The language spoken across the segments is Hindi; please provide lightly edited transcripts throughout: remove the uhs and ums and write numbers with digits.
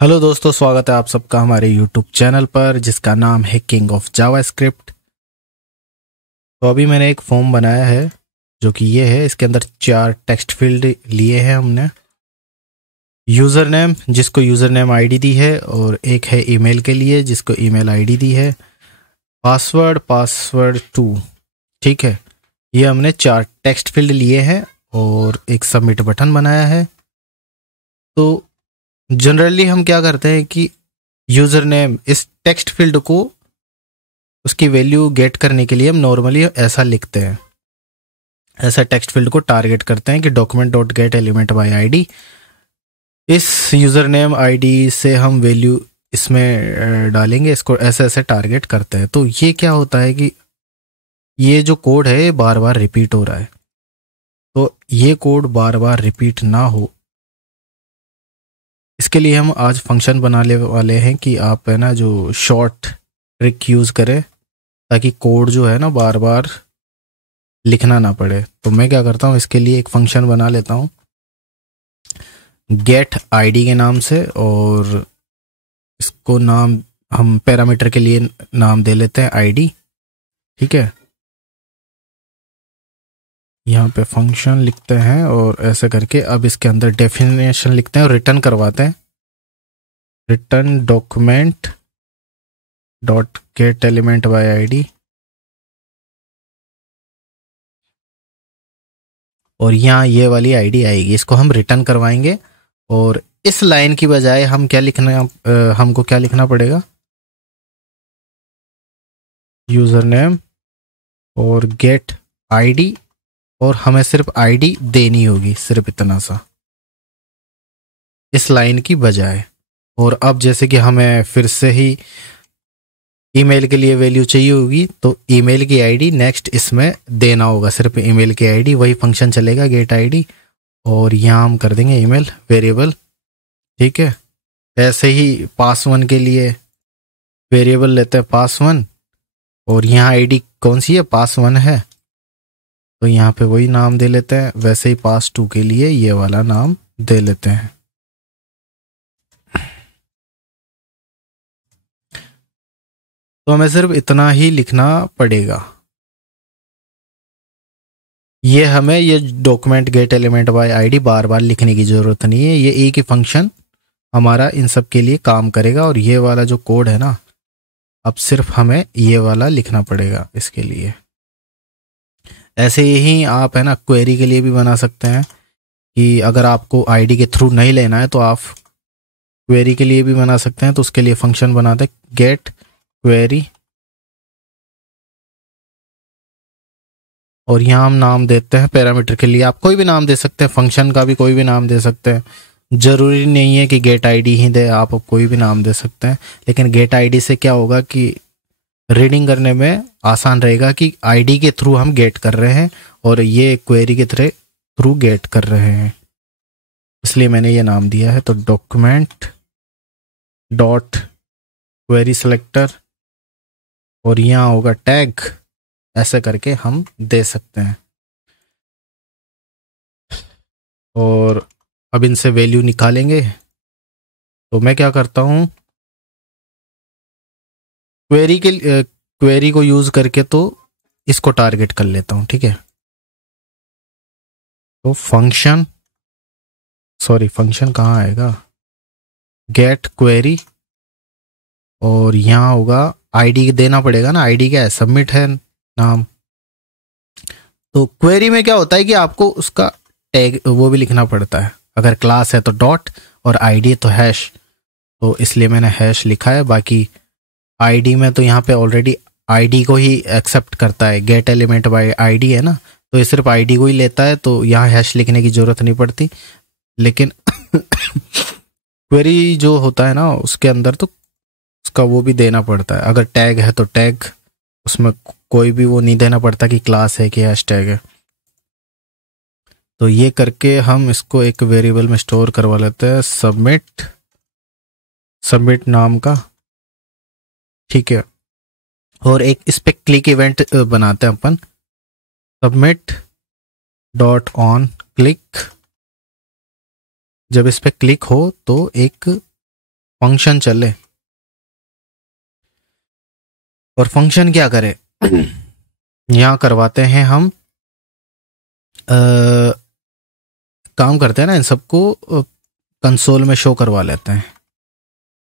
हेलो दोस्तों, स्वागत है आप सबका हमारे यूट्यूब चैनल पर जिसका नाम है किंग ऑफ जावास्क्रिप्ट। तो अभी मैंने एक फॉर्म बनाया है जो कि ये है। इसके अंदर 4 टेक्स्ट फील्ड लिए हैं हमने। यूज़र नेम जिसको यूज़र नेम आईडी दी है, और एक है ईमेल के लिए जिसको ईमेल आईडी दी है। पासवर्ड 2, ठीक है। ये हमने 4 टेक्स्ट फील्ड लिए हैं और एक सबमिट बटन बनाया है। तो जनरली हम क्या करते हैं कि यूज़र नेम इस टेक्स्ट फील्ड को उसकी वैल्यू गेट करने के लिए हम नॉर्मली ऐसा लिखते हैं, ऐसा टेक्स्ट फील्ड को टारगेट करते हैं कि document dot gate element by ID. इस यूज़र नेम आईडी से हम वैल्यू इसमें डालेंगे, इसको ऐसे ऐसे टारगेट करते हैं। तो ये क्या होता है कि ये जो कोड है ये बार बार रिपीट हो रहा है। तो ये कोड बार बार रिपीट ना हो, इसके लिए हम आज फंक्शन बनाने वाले हैं कि आप है ना जो शॉर्ट ट्रिक यूज़ करें ताकि कोड जो है ना बार बार लिखना ना पड़े। तो मैं क्या करता हूँ, इसके लिए एक फंक्शन बना लेता हूँ गेट आईडी के नाम से, और इसको नाम हम पैरामीटर के लिए नाम दे लेते हैं आईडी, ठीक है। यहाँ पे फंक्शन लिखते हैं और ऐसे करके अब इसके अंदर डेफिनेशन लिखते हैं और रिटर्न करवाते हैं। Return document dot gate element by ID, और यहाँ ये वाली आईडी आएगी, इसको हम रिटर्न करवाएंगे। और इस लाइन की बजाय हम क्या लिखना, हमको क्या लिखना पड़ेगा, यूज़र नेम और गेट आईडी, और हमें सिर्फ आईडी देनी होगी, सिर्फ इतना सा इस लाइन की बजाय। और अब जैसे कि हमें फिर से ही ईमेल के लिए वैल्यू चाहिए होगी, तो ईमेल की आईडी नेक्स्ट इसमें देना होगा, सिर्फ ईमेल की आईडी, वही फंक्शन चलेगा गेट आईडी। और यहाँ हम कर देंगे ईमेल वेरिएबल, ठीक है। ऐसे ही पास1 के लिए वेरिएबल लेते हैं पास1, और यहाँ आईडी कौन सी है, पास1 है, तो यहाँ पे वही नाम दे लेते हैं। वैसे ही पास2 के लिए ये वाला नाम दे लेते हैं। तो हमें सिर्फ इतना ही लिखना पड़ेगा। ये document get element by ID बार बार लिखने की ज़रूरत नहीं है, ये एक ही फंक्शन हमारा इन सब के लिए काम करेगा। और ये वाला जो कोड है ना, अब सिर्फ हमें ये वाला लिखना पड़ेगा इसके लिए। ऐसे ही आप है ना क्वेरी के लिए भी बना सकते हैं कि अगर आपको आईडी के थ्रू नहीं लेना है तो आप क्वेरी के लिए भी बना सकते हैं। तो उसके लिए फंक्शन बनाते हैं गेट क्वेरी, और यहाँ हम नाम देते हैं पैरामीटर के लिए, आप कोई भी नाम दे सकते हैं, फंक्शन का भी कोई भी नाम दे सकते हैं। जरूरी नहीं है कि गेट आईडी ही दे, आप कोई भी नाम दे सकते हैं। लेकिन गेट आईडी से क्या होगा कि रीडिंग करने में आसान रहेगा कि आईडी के थ्रू हम गेट कर रहे हैं और ये क्वेरी के थ्रू गेट कर रहे हैं, इसलिए मैंने ये नाम दिया है। तो डॉक्यूमेंट डॉट क्वेरी सेलेक्टर, और यहाँ होगा टैग, ऐसे करके हम दे सकते हैं। और अब इनसे वैल्यू निकालेंगे। तो मैं क्या करता हूँ, क्वेरी को यूज करके तो इसको टारगेट कर लेता हूँ, ठीक है। तो फंक्शन कहाँ आएगा, गेट क्वेरी, और यहाँ होगा आईडी देना पड़ेगा ना, आईडी क्या है, सबमिट है नाम। तो क्वेरी में क्या होता है कि आपको उसका टैग वो भी लिखना पड़ता है, अगर क्लास है तो डॉट और आईडी तो हैश, तो इसलिए मैंने हैश लिखा है। बाकी आईडी में तो यहाँ पे ऑलरेडी आईडी को ही एक्सेप्ट करता है, गेट एलिमेंट बाय आईडी है ना, तो ये सिर्फ आईडी को ही लेता है, तो यहाँ हैश लिखने की जरूरत नहीं पड़ती। लेकिन क्वेरी जो होता है ना उसके अंदर तो उसका वो भी देना पड़ता है, अगर टैग है तो टैग, उसमें कोई भी वो नहीं देना पड़ता कि क्लास है कि हैशटैग है। तो ये करके हम इसको एक वेरिएबल में स्टोर करवा लेते हैं, सबमिट नाम का, ठीक है। और एक इस पे क्लिक इवेंट बनाते हैं अपन, सबमिट डॉट ऑन क्लिक। जब इस पे क्लिक हो तो एक फंक्शन चले। और फंक्शन क्या करे, यहाँ करवाते हैं हम काम करते हैं ना, इन सबको कंसोल में शो करवा लेते हैं।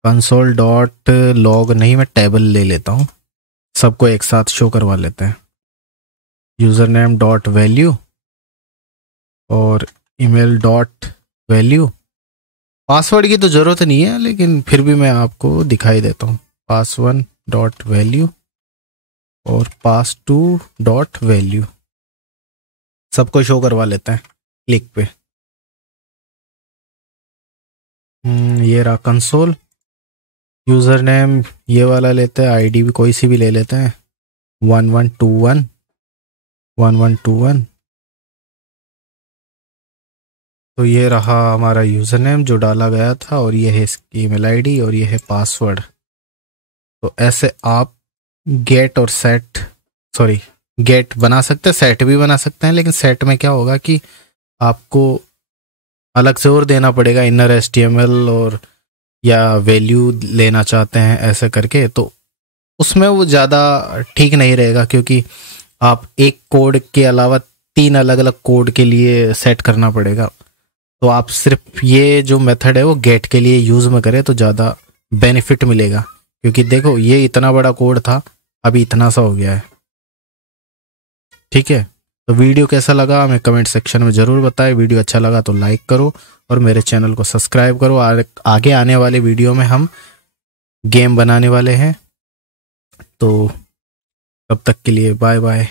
कंसोल डॉट लॉग नहीं, मैं टेबल ले लेता हूँ, सबको एक साथ शो करवा लेते हैं। यूज़र नेम डॉट वैल्यू और ईमेल डॉट वैल्यू। पासवर्ड की तो ज़रूरत नहीं है, लेकिन फिर भी मैं आपको दिखाई देता हूँ। pass1 डॉट वैल्यू और pass2 डॉट वैल्यू, सबको शो करवा लेते हैं क्लिक पे। ये रहा कंसोल। यूज़र नेम ये वाला लेते हैं, आईडी भी कोई सी भी ले लेते हैं, 1121 तो ये रहा हमारा यूज़र नेम जो डाला गया था, और ये है इसकी ईमेल आईडी और ये है पासवर्ड। तो ऐसे आप गेट और सेट, सॉरी गेट बना सकते हैं, सेट भी बना सकते हैं, लेकिन सेट में क्या होगा कि आपको अलग से और देना पड़ेगा, इनर HTML और या वैल्यू लेना चाहते हैं ऐसे करके, तो उसमें वो ज़्यादा ठीक नहीं रहेगा, क्योंकि आप एक कोड के अलावा 3 अलग अलग कोड के लिए सेट करना पड़ेगा। तो आप सिर्फ ये जो मेथड है वो गेट के लिए यूज़ में करें तो ज़्यादा बेनिफिट मिलेगा, क्योंकि देखो ये इतना बड़ा कोड था, अभी इतना सा हो गया है। ठीक है, तो वीडियो कैसा लगा हमें कमेंट सेक्शन में ज़रूर बताएं। वीडियो अच्छा लगा तो लाइक करो और मेरे चैनल को सब्सक्राइब करो। आगे आने वाले वीडियो में हम गेम बनाने वाले हैं, तो तब तक के लिए बाय बाय।